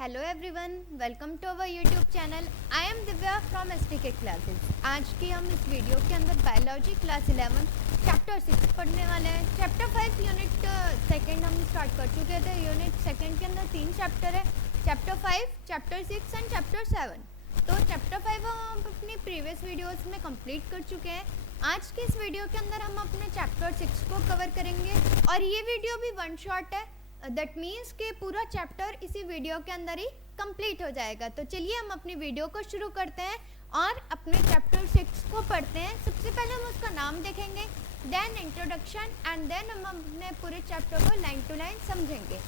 Hello everyone, welcome to our YouTube channel. I am Divya from STK classes. आज की हम इस वीडियो के अंदर बायोलॉजी क्लास 11 चैप्टर 6 पढ़ने वाले हैं। चैप्टर 5 यूनिट सेकंड हम स्टार्ट कर चुके थे। यूनिट सेकंड के अंदर 3 चैप्टर है, चैप्टर 5, चैप्टर 6 एंड चैप्टर 7। तो चैप्टर 5 हम अपनी प्रीवियस वीडियोस में कंप्लीट कर चुके हैं। आज के इस वीडियो के अंदर हम अपने चैप्टर 6 को कवर करेंगे और ये वीडियो भी वन शॉट है। दैट मीन्स कि पूरा चैप्टर इसी वीडियो के अंदर ही कंप्लीट हो जाएगा। तो चलिए हम अपनी वीडियो को शुरू करते हैं और अपने चैप्टर 6 को पढ़ते हैं। सबसे पहले हम उसका नाम देखेंगे, देन इंट्रोडक्शन एंड देन हम अपने पूरे चैप्टर को लाइन टू लाइन समझेंगे।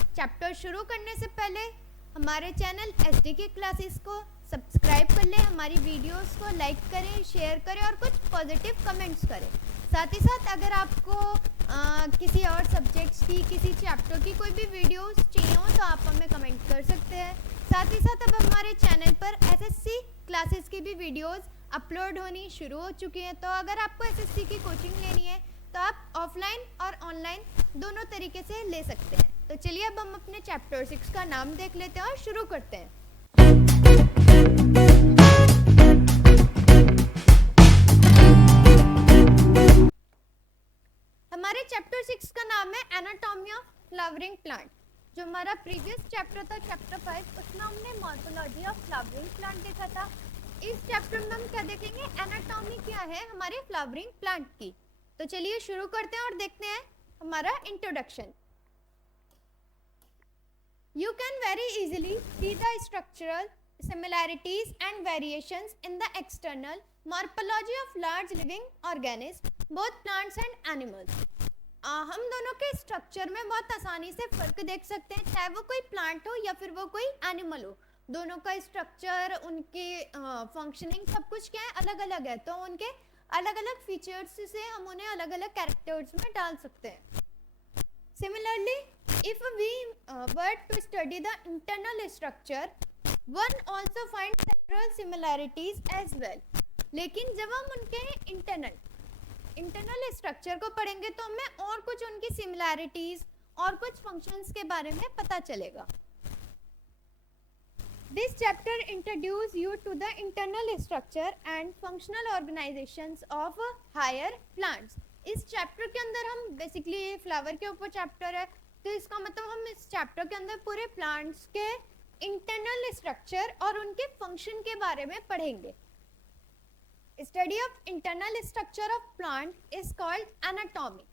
चैप्टर शुरू करने से पहले हमारे चैनल एसटीके क्लासेस को सब्सक्राइब कर लें, हमारी वीडियोस को लाइक करें, शेयर करें और कुछ पॉजिटिव कमेंट्स करें। साथ ही साथ अगर आपको किसी और सब्जेक्ट्स की, किसी चैप्टर की कोई भी वीडियोस चाहिए हो तो आप हमें कमेंट कर सकते हैं। साथ ही साथ अब हमारे चैनल पर एसएससी क्लासेस की भी वीडियोस अपलोड होनी शुरू हो चुकी हैं। तो अगर आपको एसएससी की कोचिंग लेनी है तो आप ऑफलाइन और ऑनलाइन दोनों तरीके से ले सकते हैं। तो चलिए अब हम अपने चैप्टर 6 का नाम देख लेते हैं और शुरू करते हैं। हमारे चैप्टर 6 का नाम है एनाटॉमी ऑफ फ्लावरिंग प्लांट। जो हमारा प्रीवियस चैप्टर था चैप्टर 5, उसमें हमने मॉर्फोलॉजी ऑफ फ्लावरिंग प्लांट देखा था। इस चैप्टर में हम क्या देखेंगे, एनाटॉमी क्या है हमारे फ्लावरिंग प्लांट की। तो चलिए शुरू करते हैं और देखते हैं हमारा introduction. You can very easily see the structural similarities and variations in the external morphology of large living organisms, both plants and animals. हम दोनों के स्ट्रक्चर में बहुत आसानी से फर्क देख सकते हैं, चाहे वो कोई प्लांट हो या फिर वो कोई एनिमल हो। दोनों का स्ट्रक्चर, उनकी फंक्शनिंग, सब कुछ क्या है, अलग अलग है। तो उनके अलग अलग फीचर्स से हम उन्हें अलग अलग कैरेक्टर्स में डाल सकते हैं। Similarly, if we were to study the internal structure, one also finds several similarities as well. लेकिन जब हम उनके इंटरनल स्ट्रक्चर को पढ़ेंगे तो हमें और कुछ उनकी सिमिलैरिटीज और कुछ फंक्शंस के बारे में पता चलेगा। This chapter introduce you to the internal structure and functional organizations of higher plants. इस चैप्टर के अंदर हम बेसिकली ये फ्लावर के ऊपर चैप्टर है, तो इसका मतलब हम इस चैप्टर के अंदर पूरे प्लांट्स के इंटरनल स्ट्रक्चर और उनके फंक्शन के बारे में पढ़ेंगे। Study of internal structure of plant is called anatomy.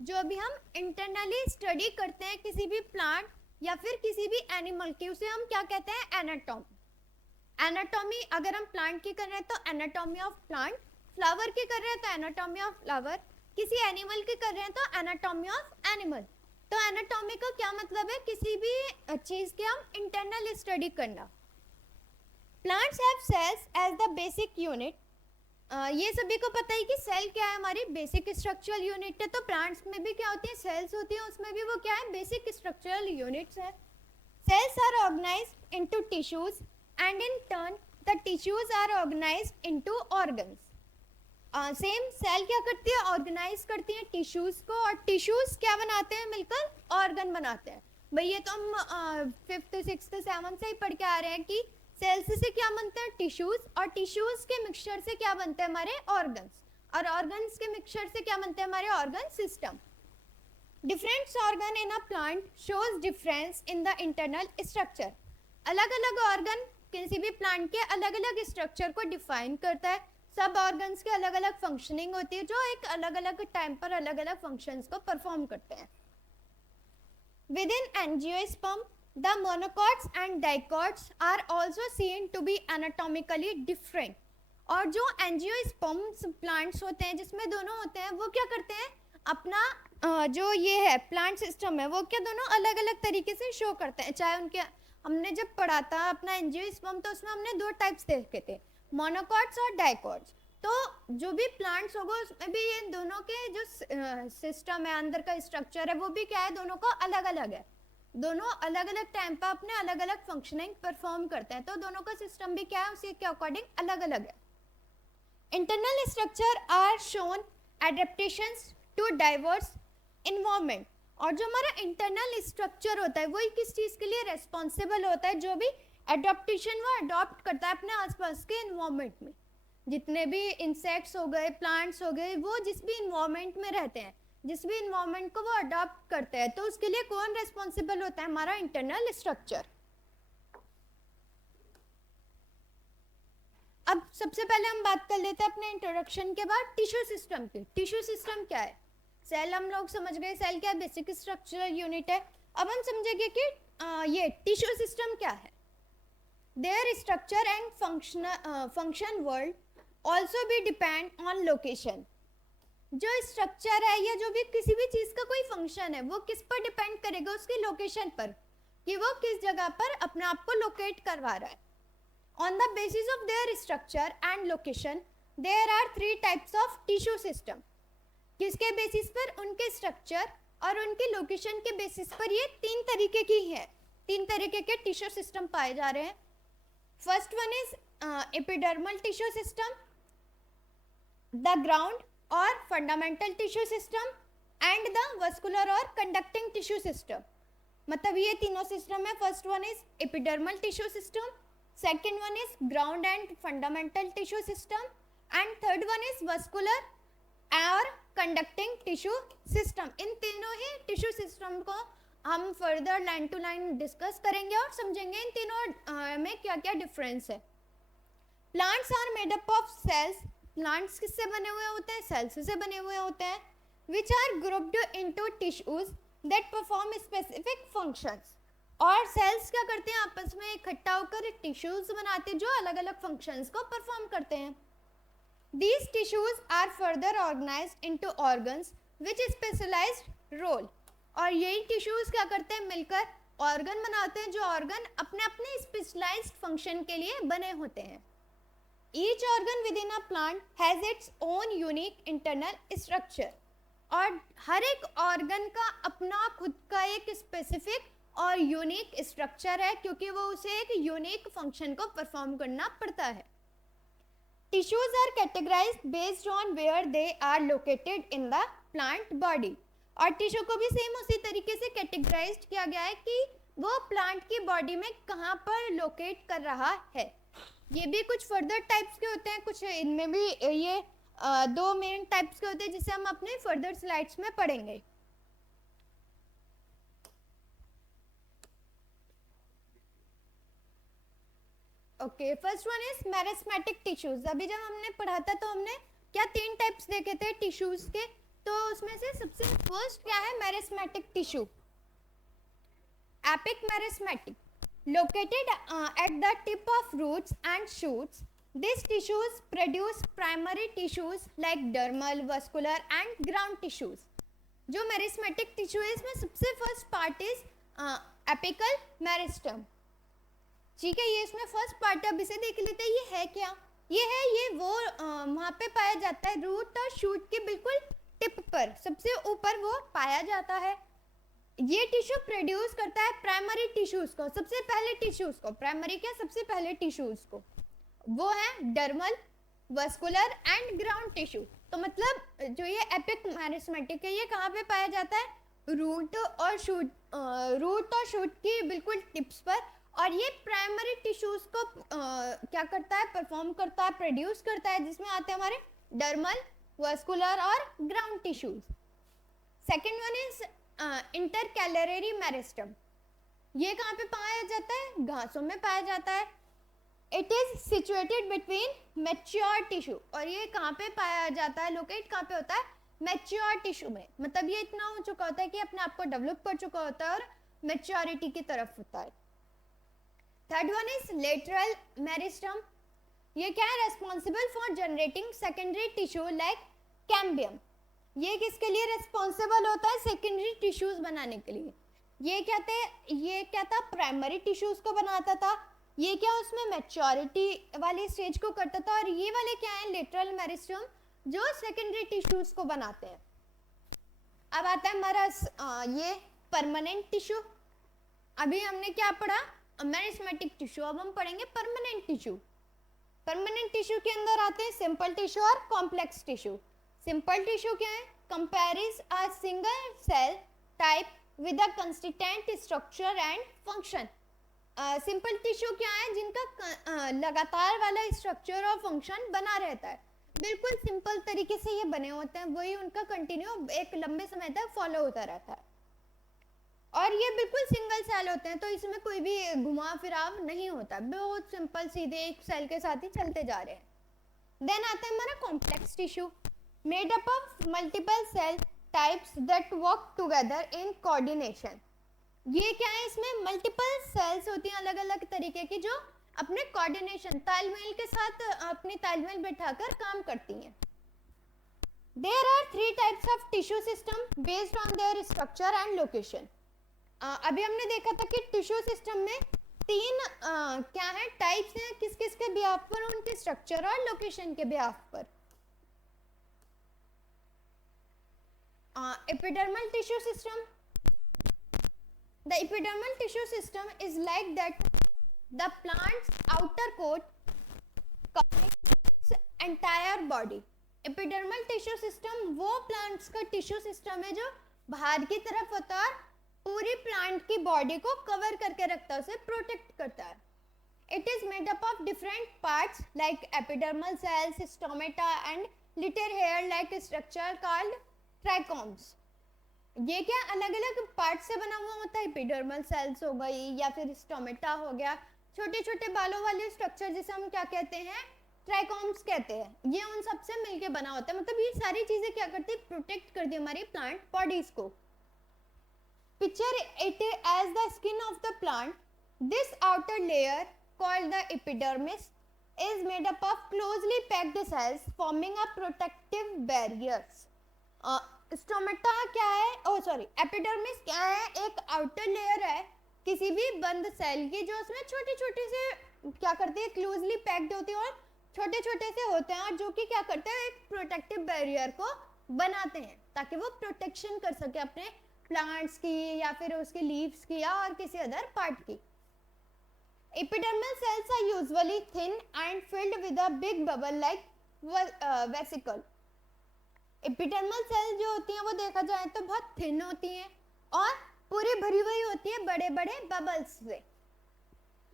जो भी हम इंटरनली स्टडी करते हैं किसी भी प्लांट या फिर किसी भी एनिमल की, उसे हम क्या कहते हैं, एनाटॉमी। एनाटॉमी अगर हम प्लांट की कर रहे हैं तो एनाटॉमी ऑफ प्लांट, फ्लावर की कर रहे हैं तो एनाटॉमी ऑफ फ्लावर, किसी एनिमल की कर रहे हैं तो एनाटॉमी ऑफ एनिमल। तो एनाटॉमी का क्या मतलब है, किसी भी चीज के हम इंटरनल स्टडी करना। Plants have cells as the basic unit. ये सभी को पता है कि सेल क्या है, हमारी बेसिक स्ट्रक्चरल यूनिट है। तो प्लांट्स में भी क्या होती है, सेल्स होती है, उसमें भी वो क्या है, बेसिक स्ट्रक्चरल यूनिट्स है। Cells are organized into tissues and in turn the tissues are organized into organs. Same cell क्या करती है, ऑर्गेनाइज करती है टिश्यूज को, और टिश्यूज क्या बनाते हैं, मिलकर ऑर्गन बनाते हैं। भाई ये तो हम 5th 6th 7th से ही पढ़ के आ रहे हैं कि सेल्स से क्या बनते हैं, टिश्यूज, और टिश्यूज के मिक्सचर से क्या बनते हैं, हमारे ऑर्गन्स, और ऑर्गन्स के मिक्सचर से क्या बनते हैं, हमारे organ system. Different organ in a plant shows difference in the internal structure. अलग अलग ऑर्गन किसी भी प्लांट के अलग अलग स्ट्रक्चर को डिफाइन करता है। सब ऑर्गन्स के अलग अलग फंक्शनिंग होती है, जो एक अलग अलग टाइम पर अलग अलग फंक्शंस को परफॉर्म करते हैं। With in angiosperm the monocots and dicots are also seen to be anatomically different. और जो एंजियोस्पर्म्स प्लांट्स होते हैं जिसमें दोनों होते हैं, वो क्या करते हैं, अपना जो ये है प्लांट सिस्टम है, वो क्या दोनों अलग अलग तरीके से शो करते हैं। चाहे उनके, हमने जब पढ़ा था अपना एंजियोस्पर्म तो उसमें हमने 2 टाइप्स देखे थे, मोनोकॉट्स और डाइकॉट्स। तो जो भी प्लांट्स होगा उसमें भी ये दोनों के जो सिस्टम है, अंदर का स्ट्रक्चर है, वो भी क्या है, दोनों का अलग अलग है। दोनों अलग अलग टाइम पर अपने अलग अलग फंक्शनिंग परफॉर्म करते हैं। तो दोनों का सिस्टम भी क्या है, उसी के अकॉर्डिंग अलग अलग है। Internal structure are shown adaptations to diverse environment. और जो हमारा इंटरनल स्ट्रक्चर होता है वही किस चीज़ के लिए रेस्पॉन्सिबल होता है, जो भी एडॉप्टेशन वो अडॉप्ट करता है अपने आसपास के इन्वायरमेंट में। जितने भी इंसेक्ट्स हो गए, प्लांट्स हो गए, वो जिस भी इन्वायरमेंट में रहते हैं, जिस भी इन्वायरमेंट को वो अडॉप्ट करते हैं, तो उसके लिए कौन रेस्पॉन्सिबल होता है? हमारा इंटरनल स्ट्रक्चर। अब सबसे पहले हम बात कर लेते हैं अपने इंट्रोडक्शन के बाद टिश्यू सिस्टम की। टिश्यू सिस्टम क्या है? सेल हम लोग समझ गए, सेल क्या है? बेसिक स्ट्रक्चरल यूनिट है। अब हम समझेंगे कि ये टिश्यू सिस्टम क्या है। There structure and function world also भी डिपेंड ऑन लोकेशन। जो स्ट्रक्चर है या जो भी किसी भी चीज़ का कोई फंक्शन है, वो किस पर डिपेंड करेगा? उसकी लोकेशन पर, कि वो किस जगह पर अपने आप को लोकेट करवा रहा है। On the basis of their structure and location, there are 3 types of tissue system. किसके बेसिस पर? उनके स्ट्रक्चर और उनकी लोकेशन के बेसिस पर ये 3 तरीके की है, 3 तरीके के टिश्यू सिस्टम पाए जा रहे हैं। First one is epidermal tissue system, the ground और fundamental tissue system and the vascular और कंडक्टिंग टिश्यू सिस्टम। मतलब ये तीनों सिस्टम है। First one is epidermal tissue system, second one is ground and fundamental tissue system, and third one is vascular और conducting tissue system। इन तीनों ही tissue system को हम further line to line discuss करेंगे और समझेंगे इन तीनों में क्या क्या डिफरेंस है। Plants are made up of cells. Plants किससे बने हुए होते हैं? सेल्स से बने हुए होते हैं। Which are grouped into tissues that perform specific functions. और सेल्स क्या करते हैं? आपस में इकट्ठा होकर टिश्यूज बनाते हैं जो अलग अलग फंक्शंस को परफॉर्म करते हैं। These tissues are further organized into organs which specialized role। और यही टिश्यूज क्या करते हैं? मिलकर ऑर्गन बनाते हैं, जो ऑर्गन अपने अपने स्पेशलाइज्ड फंक्शन के लिए बने होते हैं। Each organ within a plant has its own unique internal structure। और हर एक ऑर्गन का अपना खुद का एक स्पेसिफिक और यूनिक स्ट्रक्चर है, क्योंकि वो उसे एक यूनिक फंक्शन को परफॉर्म करना पड़ता है। Tissues are categorized based on where they are located in the plant body. और टिश्यू को भी सेम उसी तरीके से कैटेगराइज्ड किया गया है कि वो प्लांट की बॉडी में कहाँ पर लोकेट कर रहा है। ये भी कुछ फर्दर टाइप्स के होते हैं, कुछ इनमें भी ये 2 मेन टाइप्स के होते हैं, जिसे हम अपने फर्दर स्लाइड्स में पढ़ेंगे। Okay, first one is meristematic tissues. अभी जब हमने पढ़ा था तो हमने क्या 3 टाइप्स देखे थे टिश्यूज के, तो उसमें से सबसे फर्स्ट क्या है? Meristematic tissue. Epic meristematic located at the tip of roots and shoots. These tissues produce primary tissues like dermal, vascular and ground tissues. जो मेरिस्मेटिक टिश्यू है इसमें सबसे first part is apical meristem. ठीक है, ये इसमें फर्स्ट पार्ट है। अब इसे देख लेते हैं, ये है क्या? ये वो वहाँ पे पाया जाता है, रूट और शूट के बिल्कुल टिप पर, सबसे ऊपर वो पाया जाता है। ये टिश्यू प्रोड्यूस करता है प्राइमरी टिश्यूज को, सबसे पहले टिश्यूज को। प्राइमरी क्या? सबसे पहले टिश्यूज को, वो है dermal, vascular and ground tissue. तो मतलब जो ये एपिक मेरिस्मेटिक है, ये कहाँ पे पाया जाता है? रूट और शूट की बिल्कुल टिप्स पर। और ये प्राइमरी टिश्यूज को क्या करता है? परफॉर्म करता है, प्रोड्यूस करता है, जिसमें आते हैं हमारे डर्मल, वस्कुलर और ground tissues. Second one is intercalary meristem. ये कहाँ पे पाया जाता है? घासों में पाया जाता है। It is situated between mature tissue. और ये कहाँ पे पाया जाता है? लोकेट कहाँ पे होता है? मैच्योर टिश्यू में। मतलब ये इतना हो चुका होता है कि अपने आप को डेवलप कर चुका होता है और मैच्योरिटी की तरफ होता है। Third one is lateral meristem. ये क्या है? Responsible for generating secondary tissue like cambium. ये किसके लिए रेस्पॉन्सिबल होता है? सेकेंडरी टिश्यूज बनाने के लिए। ये क्या था? प्राइमरी टिश्यूज को बनाता था। ये क्या? उसमें मैच्योरिटी वाली स्टेज को करता था। और ये वाले क्या है? लेटरल मेरिस्टम, जो सेकेंडरी टिश्यूज को बनाते हैं। अब आता है हमारा ये परमानेंट टिश्यू। अभी हमने क्या पढ़ा? Meristematic tissue. अब हम पढ़ेंगे परमानेंट टिश्यू। परमानेंट टिश्यू के अंदर आते हैं सिंपल टिश्यू और कॉम्प्लेक्स टिश्यू। सिंपल टिश्यू क्या है? Compares a single cell type with a consistent structure and function. Simple tissue क्या है, जिनका लगातार वाला स्ट्रक्चर और फंक्शन बना रहता है, बिल्कुल सिंपल तरीके से ये बने होते हैं, वही उनका कंटिन्यू एक लंबे समय तक फॉलो होता रहता है, और ये बिल्कुल सिंगल सेल होते हैं, तो इसमें कोई भी घुमा फिराव नहीं होता, बहुत सिंपल सीधे एक सेल के साथ ही चलते जा रहे हैं. देन आता है हमारा complex tissue, made up of multiple cell types that work together in coordination. ये क्या है, इसमें मल्टीपल सेल्स होती हैं अलग अलग तरीके की, जो अपने कोऑर्डिनेशन तालमेल के साथ अपनी तालमेल बैठाकर काम करती हैं. There are 3 types of tissue system based on their structure and location. अभी हमने देखा था कि टिश्यू सिस्टम में 3 क्या है टाइप्स हैं, किस किस के बिहाफ पर, उनके स्ट्रक्चर और लोकेशन के बिहाफ पर. Epidermal tissue system. The epidermal tissue system is like that the plant's outer coat covers its entire body. Epidermal tissue system वो plants का tissue system है जो बाहर की तरफ होता है, पूरी plant की body को cover करके रखता है, उसे protect करता है. It is made up of different parts like epidermal cells, stomata and little hair-like structure called trichomes. ये क्या अलग अलग पार्ट से बना हुआ होता है, एपिडर्मल सेल्स हो गई या फिर स्टोमेटा हो गया, छोटे छोटे बालों वाले स्ट्रक्चर जिसे हम क्या कहते हैं, ट्राइकोम्स कहते हैं, ये उन सब से मिलके बना होता है. मतलब ये सारी चीजें क्या करती है, प्रोटेक्ट करती है हमारी प्लांट बॉडीज को. Picture it as the skin of the plant. This outer layer called the epidermis is made up of closely packed cells forming a protective barriers. Stomata क्या है, एपिडर्मिस क्या है, एक आउटर लेयर है किसी भी बंद सेल की, जो उसमें छोटे छोटे से क्या करते हैं, क्लोजली पैक्ड होती है और छोटे छोटे से होते हैं, और जो कि क्या करते हैं, एक प्रोटेक्टिव बैरियर को बनाते हैं ताकि वो प्रोटेक्शन कर सके अपने प्लांट्स की या फिर उसके लीव्स की या और किसी अदर पार्ट की. Epidermal cells are usually thin and filled with a big bubble like vesicle. Epidermal cell जो होती हैं वो देखा जाए तो बहुत थिन होती हैं और पूरी भरी हुई होती है बड़े बड़े बबल्स से.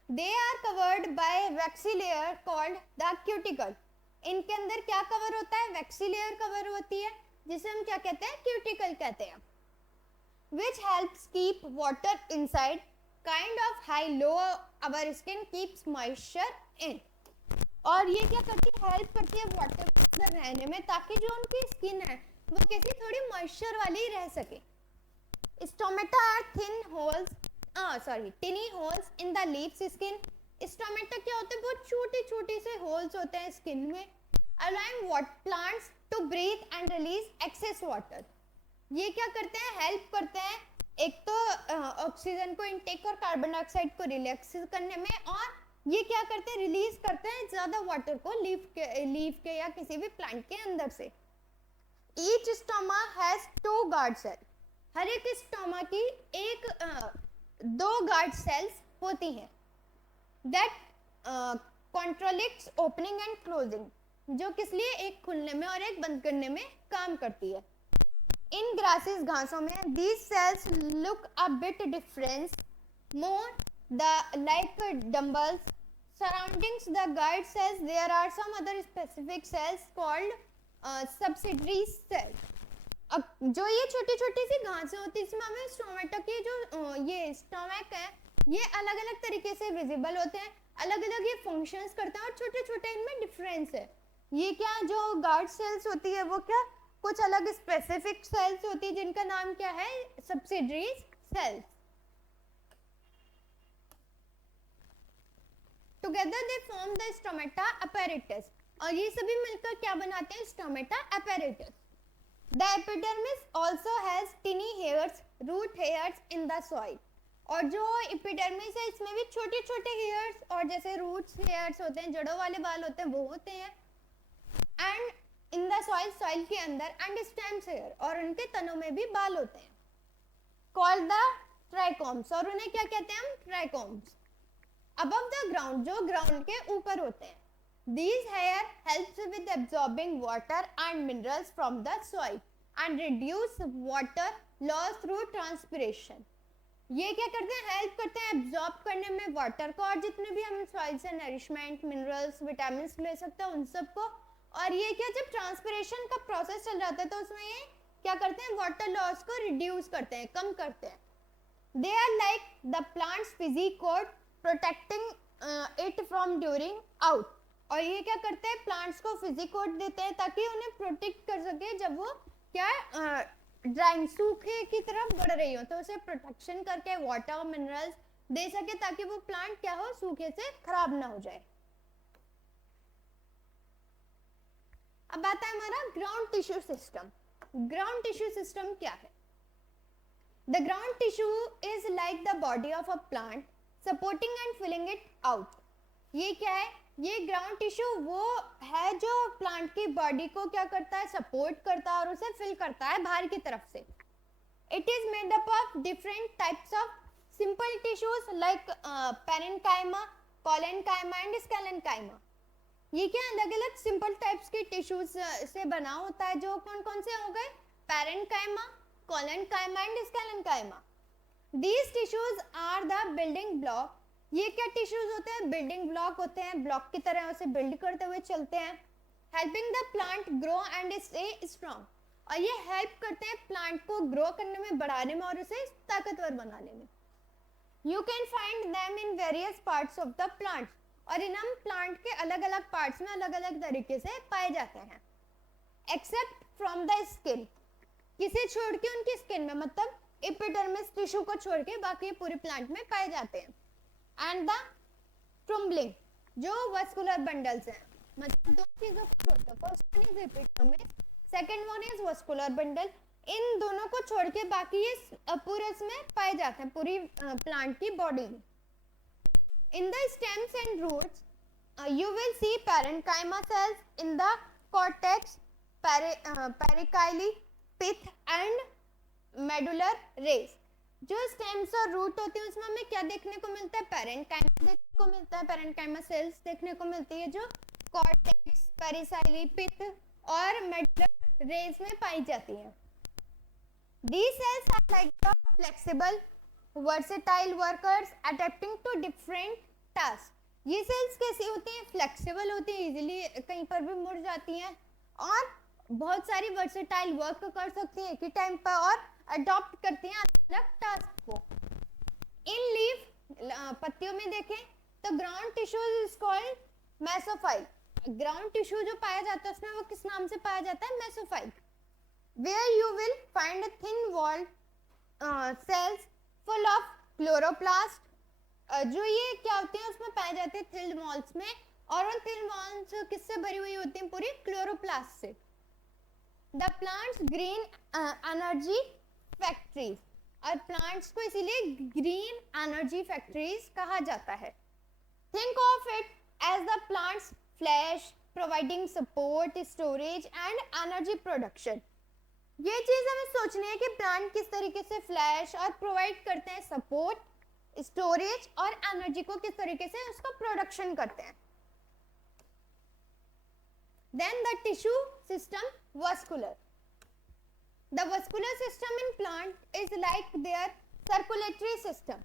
They are covered by waxy layer called the cuticle. इनके अंदर क्या कवर होता है, वैक्सी लेयर कवर होती है जिसे हम क्या कहते हैं, क्यूटिकल कहते हैं. Which helps keep water inside, kind of high low our skin keeps moisture in. और ये क्या करती है, हेल्प करती है वाटर के अंदर रहने में, ताकि जो उनकी स्किन है वो कैसी थोड़ी मॉइस्चर वाली रह सके. Stomata are tiny holes in the leaves skin. स्टोमेटा क्या होते हैं, बहुत छोटे छोटे से होल्स होते हैं स्किन में, allowing plants to breathe and release excess water. ये क्या करते हैं, हेल्प करते हैं एक तो ऑक्सीजन को इनटेक और कार्बन डाइऑक्साइड को रिलैक्स करने में, और ये क्या करते हैं, रिलीज करते हैं ज्यादा वाटर को लीफ के या किसी भी प्लांट के अंदर से. Each stoma has 2 guard cell. हर एक स्टोमा की एक 2 गार्ड सेल्स होती हैं. That controls opening and closing, जो किस लिए, एक खुलने में और एक बंद करने में काम करती है. इन ग्रासेस, घासों में, these cells look a bit different, more like dumbbells. Surrounding the guide cells, there are some other specific cells called subsidiary cells. अब जो ये छोटी छोटी सी घासें होती है, इसमें हमें स्टोमेटा के जो ये स्टोमक है, ये अलग अलग तरीके से विजिबल होते हैं, अलग अलग ये फंक्शंस करते हैं और छोटे छोटे इनमें डिफरेंस है. ये क्या, जो गार्ड सेल्स होती है वो क्या कुछ अलग स्पेसिफिक सेल्स होती है जिनका नाम क्या है, subsidiary cells. Together they form the stomata apparatus. और ये सभी मिलकर क्या बनाते हैं, stomata apparatus. The epidermis also has tiny hairs, root hairs in the soil. और जो एपिडर्मिस है इसमें भी छोटे छोटे हेयर्स और जैसे रूट्स हेयर्स होते हैं, जड़ों वाले बाल होते हैं, वो होते हैं. And in the soil, soil के अंदर, एंड स्टेम्स हेयर, और उनके तनों में भी बाल होते हैं. कॉल्ड द ट्राइकोम्स, और उन्हें क्या कहते हैं हम, ट्राइकोम्स. अबव द ग्राउंड, जो ग्राउंड के ऊपर होते हैं. These hair helps with absorbing water and minerals from the soil and reduce water loss through transpiration. ये क्या करते हैं, हेल्प करते हैं एब्जॉर्ब करने में वाटर को और जितने भी हम सॉइल से नरिशमेंट, मिनरल्स, विटामिन ले सकते हैं उन सबको। और ये क्या, जब ट्रांसपिरेशन का प्रोसेस चल जाता है तो उसमें ये क्या करते हैं, वाटर लॉस को रिड्यूस करते हैं, कम करते हैं। They are like the plant's physique coat protecting it from during out. और ये क्या करते हैं, प्लांट्स को फिजिक कोट देते हैं ताकि उन्हें प्रोटेक्ट कर सके जब वो क्या ड्राइंग, सूखे की तरफ बढ़ रही हो तो उसे प्रोटेक्शन करके वाटर मिनरल्स दे सके ताकि वो प्लांट क्या हो, सूखे से खराब ना हो जाए। अब आता है हमारा ground tissue system. Ground tissue system क्या है? The ground tissue is like the body of a plant supporting and filling it out. ये क्या है, ये ग्राउंड टिश्यू वो है जो प्लांट की बॉडी को क्या करता है, सपोर्ट करता है और उसे फिल करता है बाहर की तरफ से। It is made up of different types of simple tissues like parenchyma, collenchyma and sclerenchyma. ये क्या अलग अलग सिंपल टाइप्स के टिश्यूज से बना होता है, जो कौन कौन से हो गए, parenchyma, collenchyma and sclerenchyma. These tissues are the building block. ये क्या टिश्यूज होते हैं, बिल्डिंग ब्लॉक होते हैं, ब्लॉक की तरह उसे बिल्ड करते हुए चलते हैं। Helping the plant grow and stay strong. और ये हेल्प करते हैं प्लांट को ग्रो करने में, बढ़ाने में और उसे ताकतवर बनाने में। You can find them in various parts of the plant. और इन हम प्लांट के अलग अलग पार्ट्स में अलग अलग तरीके से पाए जाते हैं। एक्सेप्ट फ्रॉम द स्किन, किसे छोड़ के, उनकी स्किन में, मतलब एपिडर्मिस टिश्यू को छोड़ के बाकी पूरे प्लांट में पाए जाते हैं। एंड द ट्रुम्बलिंग, जो वस्कुलर बंडल्स हैं, मतलब दो चीजों को छोड़कर, first one is epidermis, second one is vascular bundle. इन दोनों को छोड़ के बाकी ये पूरे इसमें पाए जाते हैं, पूरी प्लांट की बॉडी में। In the stems and roots, you will see parenchyma cells in the cortex, pericycle, pith and medulla rays. जो स्टेम्स और रूट होती है उसमें हमें क्या देखने को मिलता है, पैरेन्काइमा देखने को मिलता है, पैरेन्काइमा सेल्स देखने को मिलती है जो कॉर्टेक्स, पेरिसाइली, पिथ और मेडुलर रेस में पाई जाती है। These cells are like the flexible versatile workers adapting to different tasks। ये सेल्स कैसी होती हैं, फ्लेक्सिबल होती हैं, इजीली कहीं पर भी मुड़ जाती हैं और बहुत सारी वर्सेटाइल वर्क कर सकती हैं एक ही टाइम पर और अडॉप्ट करती हैं अलग अलग टास्क को। इन लीफ, पत्तियों में देखें तो ground tissue is called mesophyll. Ground tissue जो पाया जाता है उसमें वो किस नाम से पाया जाता है, mesophyll. Where you will find thin walled cells full of chloroplast। जो ये क्या होते हैं उसमें पाए जाते हैं थिन वॉल्स में, और उन थिन वॉल्स किससे भरी हुई होती हैं, पूरी क्लोरोप्लास्ट से। The plant's green energy factories, और प्लांट्स को इसीलिए ग्रीन एनर्जी फैक्ट्रीज कहा जाता है। Think of it as the plant's flesh providing support, storage and energy production. ये चीज हमें सोचनी है कि प्लांट किस तरीके से फ्लैश और प्रोवाइड करते हैं सपोर्ट, स्टोरेज और एनर्जी को किस तरीके से उसका प्रोडक्शन करते हैं। Then the tissue system vascular. The vascular system in plant is like their circulatory system.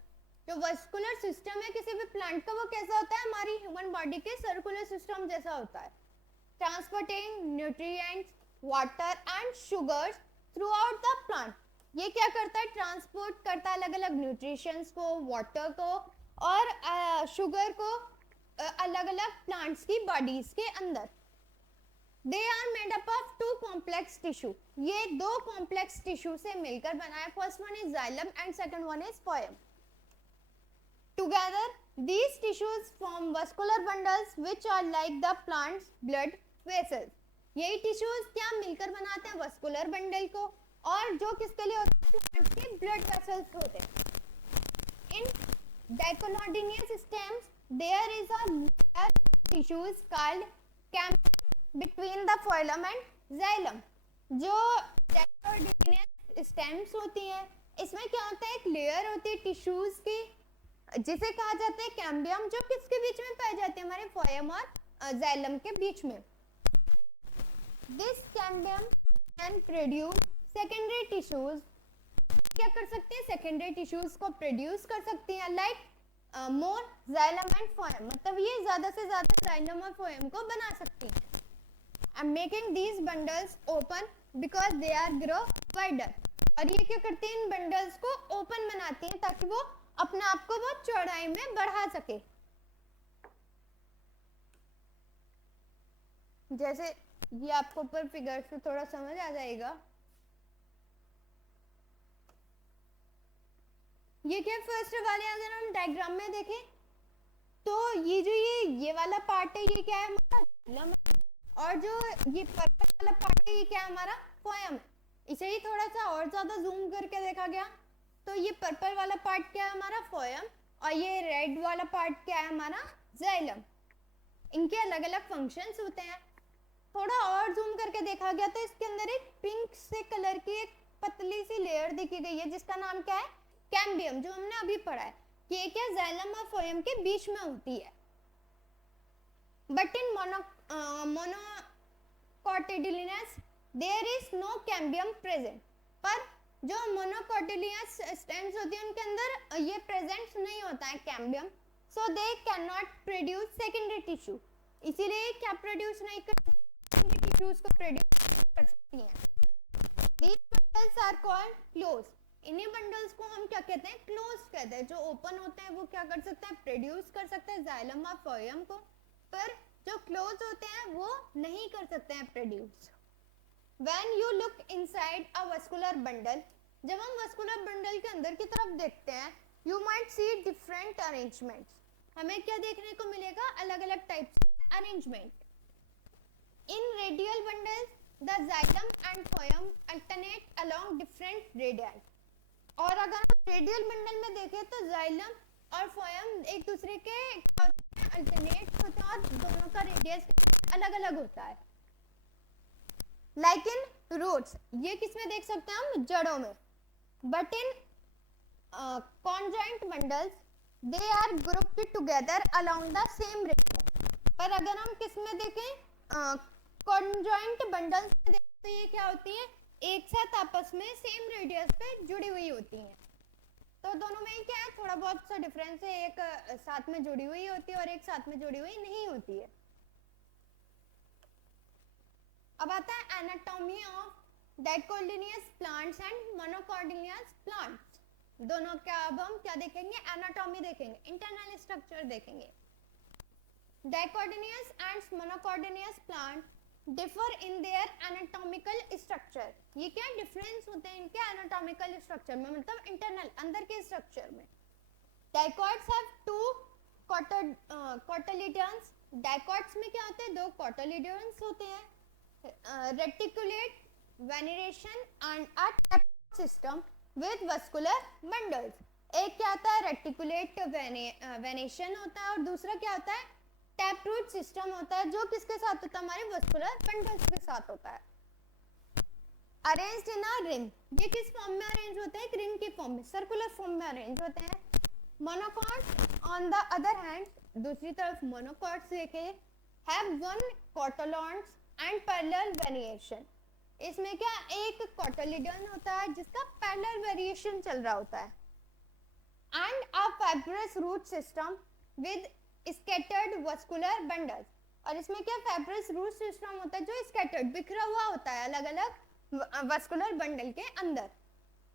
जो वस्कुलर सिस्टम है किसी भी प्लांट का वो कैसा होता है, हमारी ह्यूमन बॉडी के सर्कुलर सिस्टम जैसा होता है, transporting nutrients, water and sugars through out the plant. ये क्या करता है, ट्रांसपोर्ट करता है अलग अलग न्यूट्रिशंस को, वाटर को और शुगर को अलग अलग प्लांट्स की बॉडीज के अंदर। They are made up of two complex tissue. ये दो कॉम्प्लेक्स टिश्यू से मिलकर बना है, first one is xylem and second one is phloem. Together these tissues form vascular bundles which are like the plant's blood vessels. यही tissues क्या मिलकर बनाते हैं वस्कुलर बंडल को, और जो किसके लिए होते हैं, प्लांट के ब्लड वेसल्स होते हैं। In dicotyledonous stems there is a layer tissues called cambium between the phloem and xylem. जो डाइकोटिलेडोनस स्टेम्स होती हैं इसमें क्या होता है, एक लेयर होती है टिश्यूज की जिसे कहा जाता है कैम्बियम, जो किसके बीच में पाई जाती है, हमारे फोइलम और जाइलम के बीच में। This cambium can produce secondary tissues क्या कर सकती हैं, सेकेंडरी टिश्यूज को प्रोड्यूस कर सकती हैं, लाइक मोर जाइलम एंड फोएम, मतलब ये ज्यादा से ज्यादा जाइलम और फोएम को बना सकती हैं. I'm making these bundles open because they are grow wider. और ये क्या करती हैं, इन बंडल्स को ओपन बनाती हैं ताकि वो अपने आप को बहुत चौड़ाई में बढ़ा सके. जैसे ये आपको ऊपर फिगर से थोड़ा समझ आ जाएगा. ये क्या फर्स्ट वाले अगर हम डायग्राम में देखें तो ये जो ये वाला पार्ट है ये क्या है हमारा जाइलम, और जो ये पर्पल वाला पार्ट है ये क्या है हमारा फोएम. इसे ही थोड़ा सा और ज्यादा जूम करके देखा गया तो ये पर्पल वाला पार्ट क्या है हमारा फोएम, और ये रेड वाला पार्ट क्या है हमारा जाइलम. इनके अलग अलग फंक्शंस होते हैं. थोड़ा और जूम करके देखा गया तो इसके अंदर एक पिंक से कलर की एक पतली सी लेयर देखी गई है जिसका नाम क्या है, कैम्बियम, जो हमने अभी पढ़ा है कि ये क्या जाइलम और फोएम के बीच में होती है. But in monocotyledonous there is no cambium present. पर जो मोनोकोटिलिडनस स्ट्रैंड्स होती है उनके अंदर ये प्रेजेंट नहीं होता है cambium, so they can not produce secondary tissue. इसीलिए क्या प्रोड्यूस नहीं कर सकती, टिश्यूज को प्रोड्यूस कर सकती हैं. These bundles are called closed. इन्हीं बंडल्स को हम क्या कहते हैं, क्लोज कहते हैं. जो ओपन होते हैं वो क्या कर सकते हैं, प्रोड्यूस कर सकते हैं जाइलम और फोएम को, पर जो क्लोज होते हैं वो नहीं कर सकते हैं produce. When you look inside a vascular bundle, जब हम vascular bundle के अंदर की तरफ देखते हैं, you might see different arrangements. हमें क्या देखने को मिलेगा, अलग अलग टाइप्स के arrangement. In radial bundles, the xylem and phloem alternate along different radii. और अगर हम रेडियल बंडल में देखें तो जाइलम और फोएम एक दूसरे के अल्टरनेट होते हैं और दोनों का रेडियस अलग अलग होता है. लाइक इन रूट्स, ये किसमें देख सकते हैं हम, जड़ों में. But in conjoint bundles they are grouped together along the same radius. पर अगर हम किसमें देखें, कॉन्जॉइंट बंडल्स में देखें तो ये क्या होती है, एक साथ आपस में सेम रेडियस पे जुड़ी हुई होती हैं. तो दोनों में क्या है, थोड़ा बहुत सा डिफरेंस है, एक साथ में जुड़ी हुई होती है और एक साथ में जुड़ी हुई नहीं होती है. अब आता है anatomy of dicotyledonous plants and monocotyledonous plants. दोनों का अब हम क्या देखेंगे, एनाटॉमी देखेंगे, इंटरनल स्ट्रक्चर देखेंगे. Dicotyledonous and monocotyledonous plant differ in their anatomical structure. ये क्या डिफरेंस होते हैं इनके एनाटॉमिकल स्ट्रक्चर में, मतलब इंटरनल अंदर के स्ट्रक्चर में. Dicots have two cotyledons. Dicots में क्या होते हैं, दो कोटिलिडन्स होते हैं. Reticulate venation and a tap system with vascular bundles. एक क्या होता है, रेटिकुलेट वेनेशन होता है और दूसरा क्या होता है, टैप रूट सिस्टम होता है, जो किसके साथ होता है, हमारे वस्कुलर बंडल्स के साथ होता है. अरेंज्ड इन अ रिंग, ये किस फॉर्म में अरेंज होते हैं, एक रिंग की फॉर्म में, सर्कुलर फॉर्म में अरेंज होते हैं. Monocots on the other hand, दूसरी तरफ मोनोकॉट्स देखे, have one cotyledons and parallel variation. इसमें क्या एक कोटिलिडन होता है जिसका पैरेलल वेरिएशन चल रहा होता है, and a fibrous root system with scattered vascular bundles. और इसमें क्या फाइब्रस रूट सिस्टम होता है जो स्कैटर्ड बिखरा हुआ होता है अलग अलग वस्कुलर बंडल के अंदर.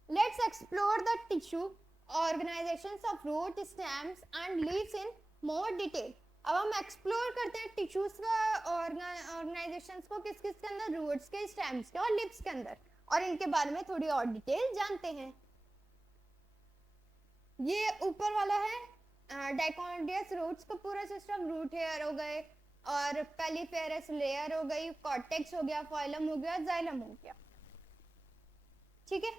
Let's explore the tissue organizations of root, stems and leaves in more detail. अब हम एक्सप्लोर करते हैं टिश्यूज का ऑर्गेनाइजेशंस को, किस किस के अंदर, रूट्स के, स्टेम्स के और लिप्स के अंदर, और इनके बारे में थोड़ी और डिटेल जानते हैं. ये ऊपर वाला है डाइकोटिलिडनस रूट्स का पूरा सिस्टम. रूट हेयर हो गए और पेलिफेरस लेयर हो गई, कॉर्टेक्स हो गया, फाइलम हो गया, जाइलम हो गया. ठीक है.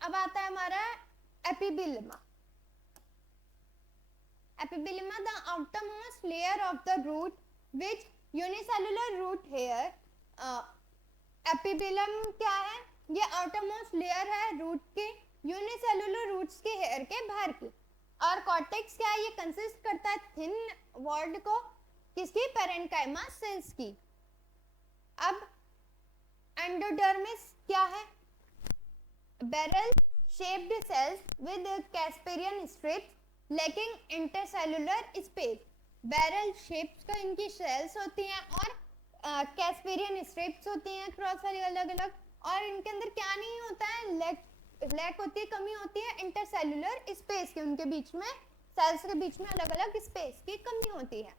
अब आता है हमारा epiblema. Epiblema, the outermost layer of the root which unicellular root hair. Epiblema क्या है, ये outermost layer है रूट के, यूनिसेलुलर रूट्स के हेयर के बाहर की. और कॉर्टेक्स क्या है, ये कंसिस्ट करता है थिन वॉल्ड को, किसकी, पेरेन्काइमा सेल्स की. अब एंडोडर्मिस क्या है, barrel shaped cells with Casparian strips lacking intercellular space. Barrel shapes का इनकी सेल्स होती हैं और कैस्पेरियन स्ट्रिप्स होती हैं क्रॉस वाली अलग अलग, और इनके अंदर क्या नहीं होता है, लैक होती है, कमी होती है इंटरसेल्युलर स्पेस की, उनके बीच में सेल्स के बीच में अलग अलग स्पेस की कमी होती है.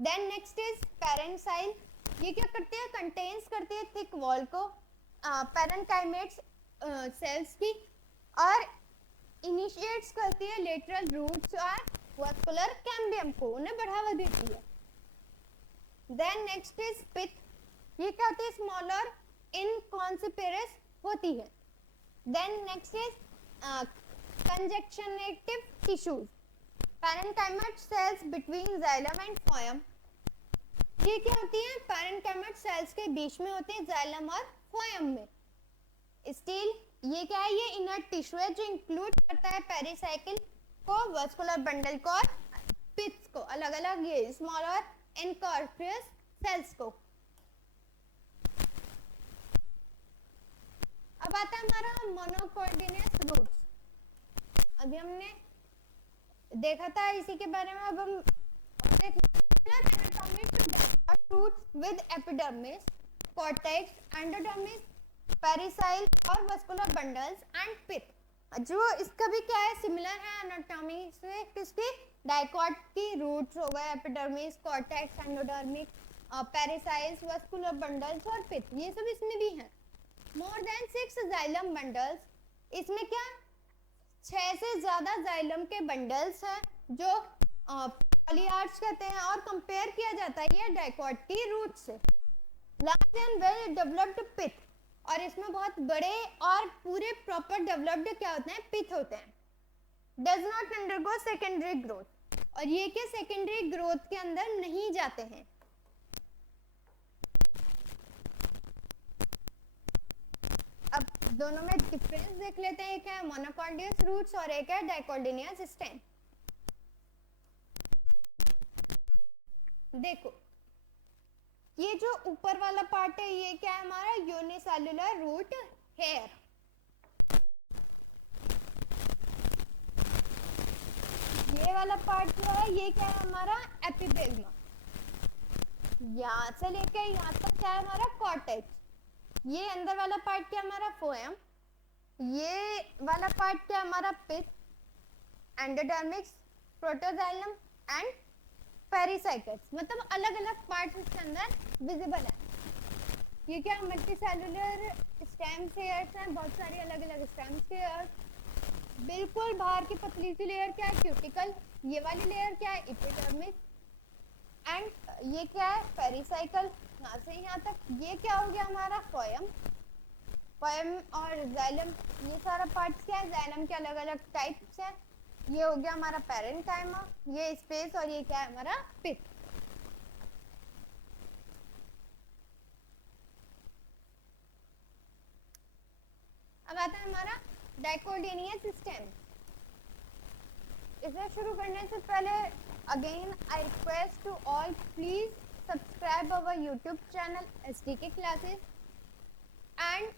Then next is pericycle. ये क्या करते हैं, कंटेन्स करते हैं थिक वॉल को पैरेनकाइमेट्स सेल्स की, और इनिशिएट्स करती है लेटरल रूट्स और वास्कुलर कैम्बियम को, उन्हें बढ़ावा देती है. Then next is pith. ये क्या होती है, स्मॉलर इनकॉन्सिपेरस होती है. Then next is conjunctive tissues. Parenchymatous cells between xylem and phloem. ये क्या होती है, पैरेनकाइमेट सेल्स के बीच में होते हैं जाइलम और फ्लोएम में. स्टील, ये क्या है, ये इनर्ट टिश्यू है जो इंक्लूड करता है पेरिसाइकिल को, वास्कुलर बंडल को और पिथ्स को, अलग अलग ये स्मॉल और इनकॉर्पोरियस सेल्स को. अब आता है हमारा मोनोकोर्डिनेस रूट्स. अभी हमने देखा था इसी के बारे में, अब हम roots with epidermis, cortex, endodermis, pericycle और वास्कुलर बंडल्स एंड पिथ. जो इसका भी क्या है, सिमिलर है एनाटॉमी से, किसकी, डाइकॉट की रूट्स हो गए, एपिडर्मिस, कॉर्टेक्स, एंडोडर्मिक, पेरिसाइल्स, वास्कुलर बंडल्स और पिथ, ये सब इसमें भी हैं. More than 6 xylem bundles. इसमें क्या 6 से ज्यादा जाइलम के बंडल्स हैं जो पॉलीआर्च कहते हैं, और कंपेयर किया जाता है ये डाइकॉट की रूट से. लार्ज एंड वेल डेवलप्ड पिथ, और इसमें बहुत बड़े और पूरे प्रॉपर डेवलप्ड क्या होते हैं, पिथ होते हैं. Does not undergo secondary growth, और ये के सेकेंडरी ग्रोथ के अंदर नहीं जाते हैं. अब दोनों में डिफरेंस देख लेते हैं. एक है मोनोकॉर्डियस रूट्स और एक है डाइकोर्डिनियस स्टेम. देखो ये जो ऊपर वाला पार्ट है ये क्या है हमारा, यूनिसेल्युलर रूट हेयर. ये वाला पार्ट जो है ये क्या है हमारा, एपिडेर्मा. यहाँ से लेके यहाँ तक क्या है हमारा, कॉर्टेक्स. ये अंदर वाला पार्ट क्या हमारा, फ्लोएम. ये वाला पार्ट क्या हमारा, पिथ, एंडोडर्मिक्स, प्रोटोजाइलम एंड पेरिसाइकल्स. मतलब अलग अलग पार्ट्स इसके अंदर विजिबल है. ये क्या मल्टी सेलुलर स्टेम हेयर्स हैं, बहुत सारी अलग अलग स्टेम हेयर्स. बिल्कुल बाहर की पतली सी लेयर क्या है, क्यूटिकल. ये वाली लेयर क्या है, एपिडर्मिस. एंड ये क्या है, पेरिसाइकल. यहाँ से यहाँ तक ये क्या हो गया हमारा, फ्लोएम. फ्लोएम और जाइलम, ये सारा पार्ट्स क्या है, जाइलम के अलग अलग टाइप्स हैं. ये हो गया हमारा पैरेन्काइमा, ये स्पेस, और ये क्या है हमारा, पिथ. अब आता है हमारा डाइकोर्डिनियस स्टेम. इसे शुरू करने से पहले again I request to all, please subscribe our YouTube channel SDK classes and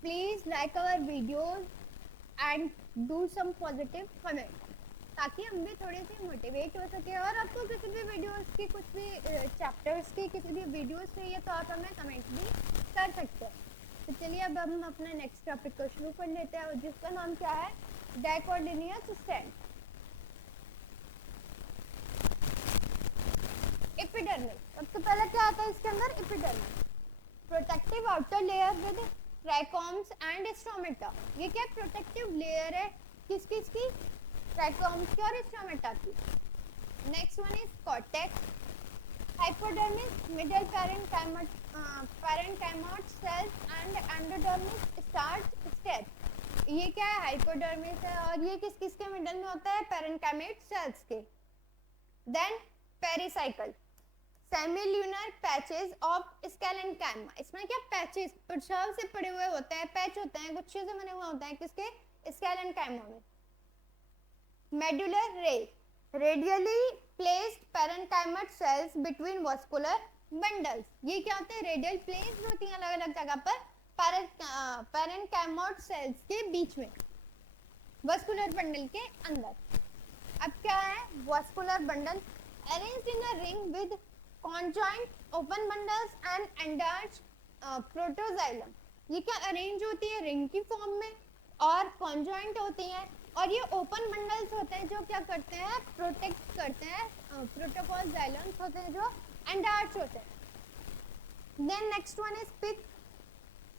please like our videos and do some positive comment, ताकि हम भी थोड़े से मोटिवेट हो सके. और आपको किसी भी वीडियोस की, कुछ भी चैप्टर्स की किसी भी वीडियोस चाहिए तो आप हमें कमेंट भी कर सकते हैं. तो चलिए अब हम अपना नेक्स्ट टॉपिक को शुरू कर लेते हैं, जिसका नाम क्या है, डाइकोर्डिनियस स्टेम. एपिडर्मिस. सबसे पहले क्या आता है इसके अंदर, epidermis, protective outer layer with trichomes and stromata. ये क्या प्रोटेक्टिव लेयर है, किस किस की, ट्राइकोम्स की और स्ट्रोमेटा की. Next one is cortex. Hypodermis, middle parenchymatous cells and endodermis starch step. ये क्या है, हाइपोडर्मिस है, और ये किस किस के मिडल में होता है, पैरेन्काइमेट सेल्स के. Then pericycle, semilunar patches of sclerenchyma. इसमें क्या पैचेस, प्रसाव से पड़े हुए होते हैं, पैच होते हैं, गुच्छे से बने हुए होते हैं, किसके, स्केलेन्काइमा में. Medullary ray, radially placed parenchymatous cells between vascular bundles. ये क्या होते हैं, रेडियल प्लेस्ड होती हैं अलग अलग जगह पर पैरेन्काइमोट सेल्स के बीच में, वस्कुलर बंडल के अंदर। अब क्या है vascular bundle? Arranged in a ring with conjoint open bundles and endarch protoxylem. ये क्या अरेंज होती है रिंग की फॉर्म में और कॉन्जॉइंट होती है, और ये ओपन बंडल्स होते हैं जो क्या करते हैं प्रोटेक्ट करते हैं, प्रोटोकॉल जाइलम्स होते हैं जो एंडार्च होते हैं। Then next one is pith,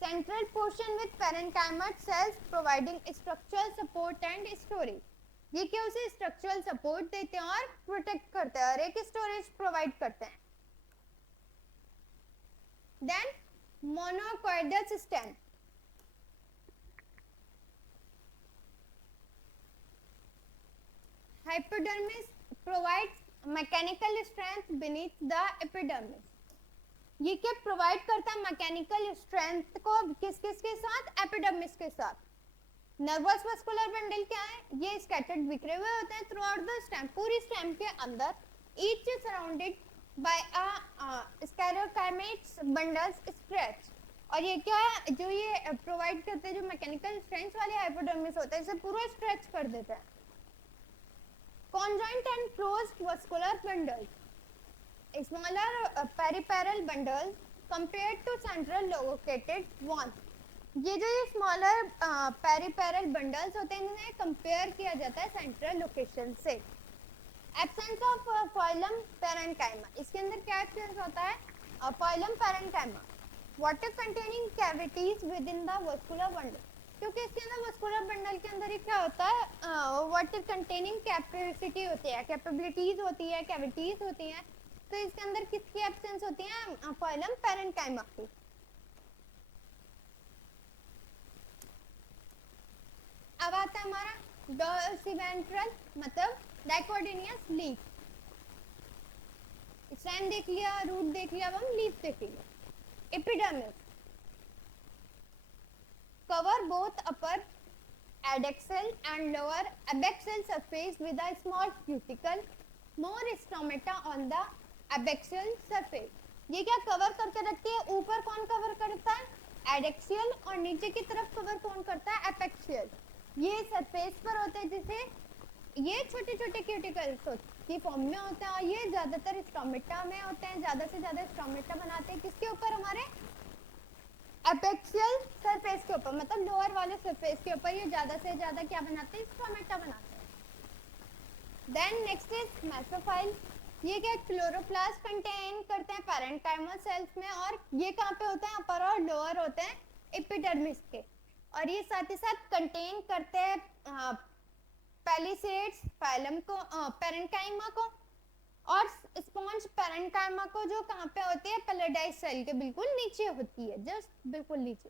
central portion with parenchyma cells providing structural support and storage। ये क्या उसे स्ट्रक्चरल सपोर्ट देते हैं और प्रोटेक्ट करते हैं और एक स्टोरेज प्रोवाइड करते हैं। Then monocot stem, hypodermis provides mechanical strength beneath the epidermis। ये क्या प्रोवाइड करता है मैकेनिकल स्ट्रेंथ को किस किस के साथ? एपिडर्मिस के साथ। नर्वस वस्कुलर बंडल क्या है? ये स्कैटर्ड बिखरे हुए होते हैं थ्रू आउट द स्टेम, पूरी स्टेम के अंदर, each surrounded by a sclerenchymatous bundles stretch. और ये क्या है जो ये प्रोवाइड करते हैं, जो मैकेनिकल स्ट्रेंथ वाले हाइपोडर्मिस होता है इसे पूरा स्ट्रेच कर देता है। Conjoint and closed vascular bundles, smaller peripheral bundles compared to central located ones। ये जो ये स्मॉलर पेरिपेरल बंडल्स होते हैं इन्हें कंपेयर किया जाता है सेंट्रल लोकेशन से। एब्सेंस ऑफ फाइलम पैरेन्काइमा, इसके अंदर क्या एब्सेंस होता है? Phylum parenchyma. Water containing cavities with in the vascular bundle, क्योंकि इसके अंदर वस्कुलर बंडल के अंदर ही क्या होता है वाटर कंटेनिंग कैपेसिटी होती है, कैपेबिलिटीज होती है, कैविटीज होती हैं, तो इसके अंदर किसकी एब्सेंस होती है? फाइलम पैरेन्काइमा की। अब आता है हमारा डॉर्सिवेंट्रल मतलब डाइकोटिनियस लीफ। स्टेम देख लिया, रूट देख लिया, अब हम लीफ देखेंगे। Epidermis cover both upper adaxial and lower abaxial surface with a small cuticle, more stomata on the abaxial surface. ये क्या कवर करके रखती है? ऊपर कौन कवर करता है? एडेक्सियल, और नीचे की तरफ कवर कौन करता है? एपेक्सियल। ये सरफेस पर होते हैं, जिसे ये छोटे छोटे क्यूटिकल्स की फॉर्म में होते हैं, और ये ज्यादातर स्टोमेटा में होते हैं, ज्यादा से ज्यादा स्टोमेटा बनाते हैं किसके ऊपर? हमारे एपेक्सियल सरफेस के ऊपर, मतलब लोअर वाले सरफेस के ऊपर ये ज्यादा से ज्यादा क्या बनाते हैं? स्टोमेटा बनाते हैं। देन नेक्स्ट इज मेसोफाइल, ये क्या क्लोरोप्लास्ट कंटेन करते हैं पैरेन्काइमल सेल्स में, और ये कहाँ पे होते हैं? अपर और लोअर होते हैं एपिडर्मिस के, और ये साथ ही साथ कंटेन करते हैं पैलिसेड्स फाइलम को, पैरेन्काइमा को, और स्पॉन्ज पैरेन्काइमा को, जो कहाँ पे होती है? पैलेडाइज सेल के बिल्कुल नीचे होती है, जस्ट बिल्कुल नीचे।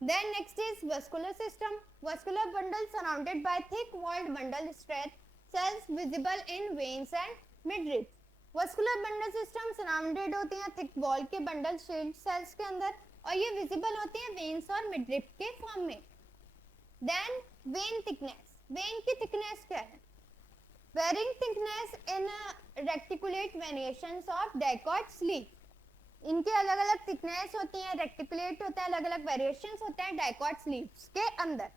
Then next is vascular system, vascular bundle surrounded by thick walled bundle stretch cells visible in veins and midribs. Vascular bundle system surrounded होती हैं थिक वॉल के बंडल शील्ड सेल्स के अंदर, और ये विजिबल होती है वेन्स और मिडरिब के फॉर्म में। देन वेन थिकनेस, वेन की थिकनेस क्या है? Varying thickness in reticulate variations of dicot sleeve. इनके अलग अलग थिकनेस होती है, रेक्टिकुलेट होता है, अलग अलग वेरिएशंस होते हैं डाइकॉट स्लीव्स के अंदर।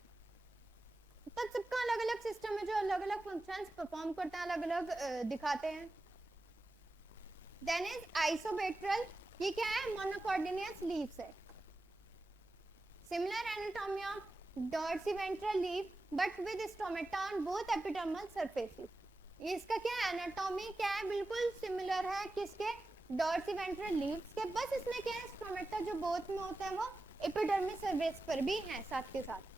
तब सबका अलग अलग सिस्टम है जो अलग अलग फंक्शंस परफॉर्म करते हैं, अलग अलग दिखाते हैं। देन इज आइसोबेट्रल, ये क्या है? मोनोकॉर्डिनियस लीव्स है। Similar anatomy of dorsiventral leaf but with stomata on both epidermal surfaces. इसका क्या है? एनाटॉमी क्या है? बिल्कुल सिमिलर है किसके? डॉर्सिवेंट्रल लीव्स के, बस इसमें क्या है? स्टोमेटा जो बोथ में होता है वो एपिडर्मिस सरफेस पर भी है साथ के साथ।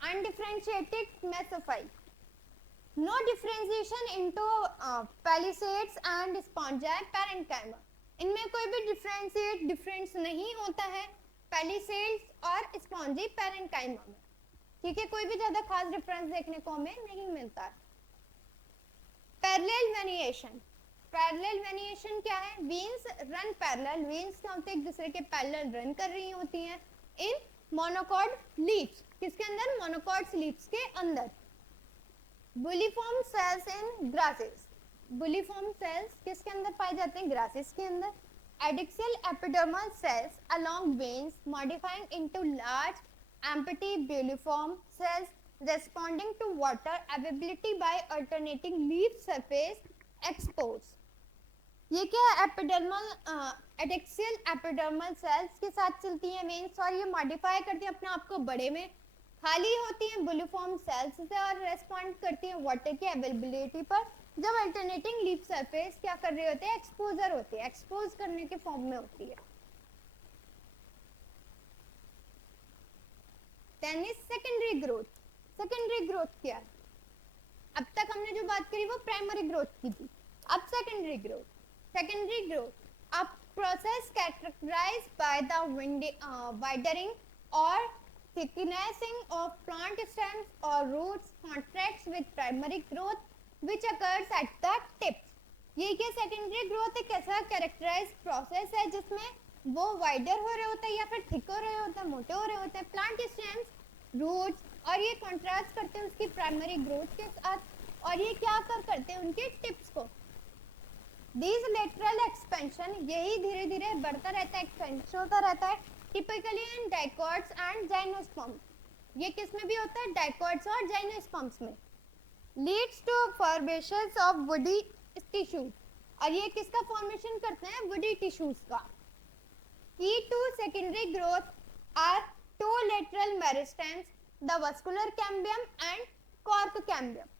undifferentiated mesophyll, no differentiation into palisades and spongia parenchyma। इनमें कोई भी डिफरेंस नहीं होता है पैलिसेड्स और स्पॉन्जी पैरेन्काइमा में, ठीक है? कोई भी ज्यादा खास डिफरेंस देखने को हमें नहीं मिलता है। पैरेलल वेनिएशन, पैरेलल वेनिएशन क्या है? वेन्स रन पैरेलल, वेन्स क्या होते हैं? एक दूसरे के पैरेलल रन कर रही होती हैं इन मोनोकॉट लीव्स, किसके अंदर? मोनोकॉट लीव्स के अंदर। बुलिफॉर्म सेल्स इन ग्रासेस, बुलिफॉर्म सेल्स किसके अंदर पाए जाते हैं? ग्रासेस के अंदर। Adaxial epidermal cells along veins modifying into large empty bulliform cells responding to water availability by alternating leaf surface exposed. ये क्या है? एपिडर्मल एडेक्सियल एपिडर्मल सेल्स के साथ चलती हैं वेन्स और ये मॉडिफाई करती हैं अपने आप को बड़े में, खाली होती हैं बुलिफॉर्म सेल्स से और रेस्पॉन्ड करती हैं वाटर की अवेलेबिलिटी पर जब अल्टरनेटिंग लीफ सरफेस क्या कर रहे होते हैं? एक्सपोजर होते हैं, एक्सपोज करने के फॉर्म में होती है. Then is secondary growth. Secondary growth क्या है? अब तक हमने जो बात करी वो प्राइमरी ग्रोथ की थी. अब secondary growth. Secondary growth, a process characterized by the widening or thicknessing of plant stems or roots contracts with primary growth which occurs at the tips. ये क्या सेकेंडरी ग्रोथ एक ऐसा कैरेक्टराइज प्रोसेस है जिसमें वो वाइडर हो रहे होते हैं या फिर थिक हो रहे होते हैं, मोटे हो रहे होते हैं प्लांट स्टेम्स, रूट्स और ये कॉन्ट्रास्ट करते हैं उसकी प्राइमरी ग्रोथ के साथ और ये क्या करते हैं उनके टिप्स को. These lateral expansion यही धीरे धीरे बढ़ता रहता है, एक्सपेंशन होता रहता है typically in dicots and gymnosperms. ये किस में भी होता है? डाइकॉट्स और जाइनोस्पर्म्स में. Leads to formations of woody tissues और ये किसका फॉर्मेशन करते हैं? woody tissues का. Key to secondary growth are two lateral meristems, the vascular cambium and cork cambium.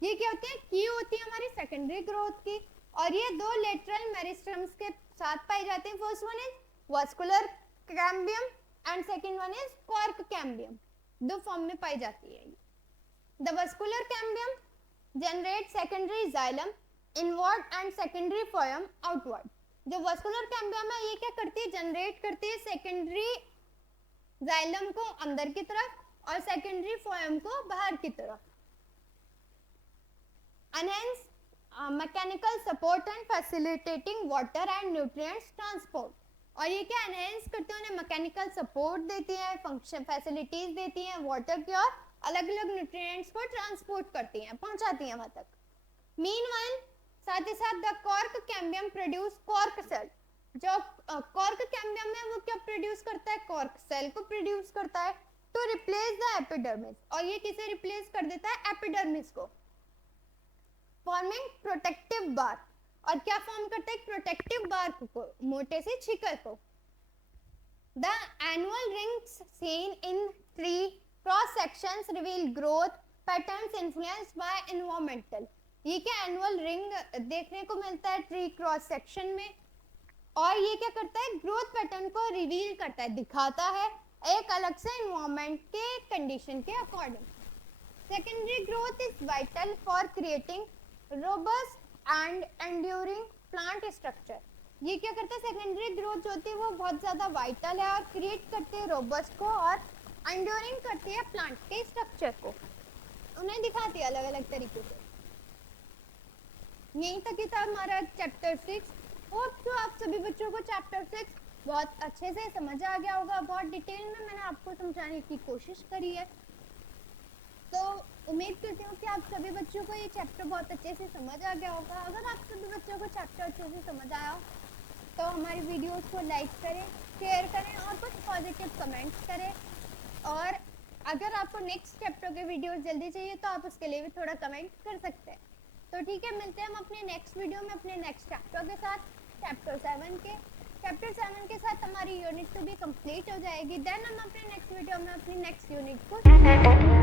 ये क्या होते हैं? की होती है हमारी सेकेंडरी ग्रोथ की और ये दो लेटरल मेरिस्टम्स के साथ पाए जाते हैं. First one is vascular cambium and second one is cork cambium. दो फॉर्म में पाई जाती है. The vascular cambium generate secondary xylem inward and secondary phloem outward. जो वास्कुलर कैम्बियम है ये क्या करती है? जनरेट करती है सेकेंडरी जाइलम को अंदर की तरफ और सेकेंडरी फ्लोएम को बाहर की तरफ. Enhance mechanical support and facilitating water and nutrients transport. और ये क्या एनहेंस करते हैं? उन्हें मैकेनिकल सपोर्ट देती है, फंक्शन फैसिलिटीज देती हैं वाटर की और अलग अलग न्यूट्रिएंट्स को ट्रांसपोर्ट करती हैं, पहुंचाती हैं वहां तक. मीनवाइल साथ ही साथ the cork cambium produce cork cell. जो कॉर्क कैम्बियम है वो क्या प्रोड्यूस करता है? कॉर्क सेल को प्रोड्यूस करता है टू रिप्लेस द एपिडर्मिस. और ये किसे रिप्लेस कर देता है? एपिडर्मिस को. फॉर्मिंग प्रोटेक्टिव बार. और क्या फॉर्म करता है? प्रोटेक्टिव बार को, मोटे से छिकल को. The annual rings seen in tree cross sections reveal growth patterns influenced by environmental. ये क्या एनुअल रिंग देखने को मिलता है ट्री क्रॉस सेक्शन में और ये क्या करता है? ग्रोथ पैटर्न को रिवील करता है, दिखाता है एक अलग से एनवायरमेंट के कंडीशन के according. Secondary growth is vital for creating robust and enduring plant structure. ये क्या करता है? सेकेंडरी ग्रोथ जो होती है वो बहुत ज्यादा वाइटल है और क्रिएट करती है रोबस्ट को और एंड्यूरिंग करती है प्लांट के स्ट्रक्चर को, उन्हें दिखाती है अलग अलग तरीके से. यहीं तक ही था हमारा चैप्टर 6. होप तो आप सभी बच्चों को चैप्टर 6 बहुत अच्छे से समझ आ गया होगा. बहुत डिटेल में मैंने आपको समझाने की कोशिश करी है. तो उम्मीद करती हूँ कि आप सभी बच्चों को ये चैप्टर बहुत अच्छे से समझ आ गया होगा. अगर आप सभी बच्चों को चैप्टर अच्छे से समझ आया हो तो हमारी वीडियोस को लाइक करें, शेयर करें और कुछ पॉजिटिव कमेंट्स करें. और अगर आपको नेक्स्ट चैप्टर के वीडियोस जल्दी चाहिए तो आप उसके लिए भी थोड़ा कमेंट कर सकते हैं. तो ठीक है, मिलते हैं हम अपने नेक्स्ट वीडियो में अपने नेक्स्ट चैप्टर के साथ, चैप्टर 7 के. चैप्टर 7 के साथ हमारी यूनिट तो भी कंप्लीट हो जाएगी. देन हम अपने नेक्स्ट वीडियो में अपनी नेक्स्ट यूनिट को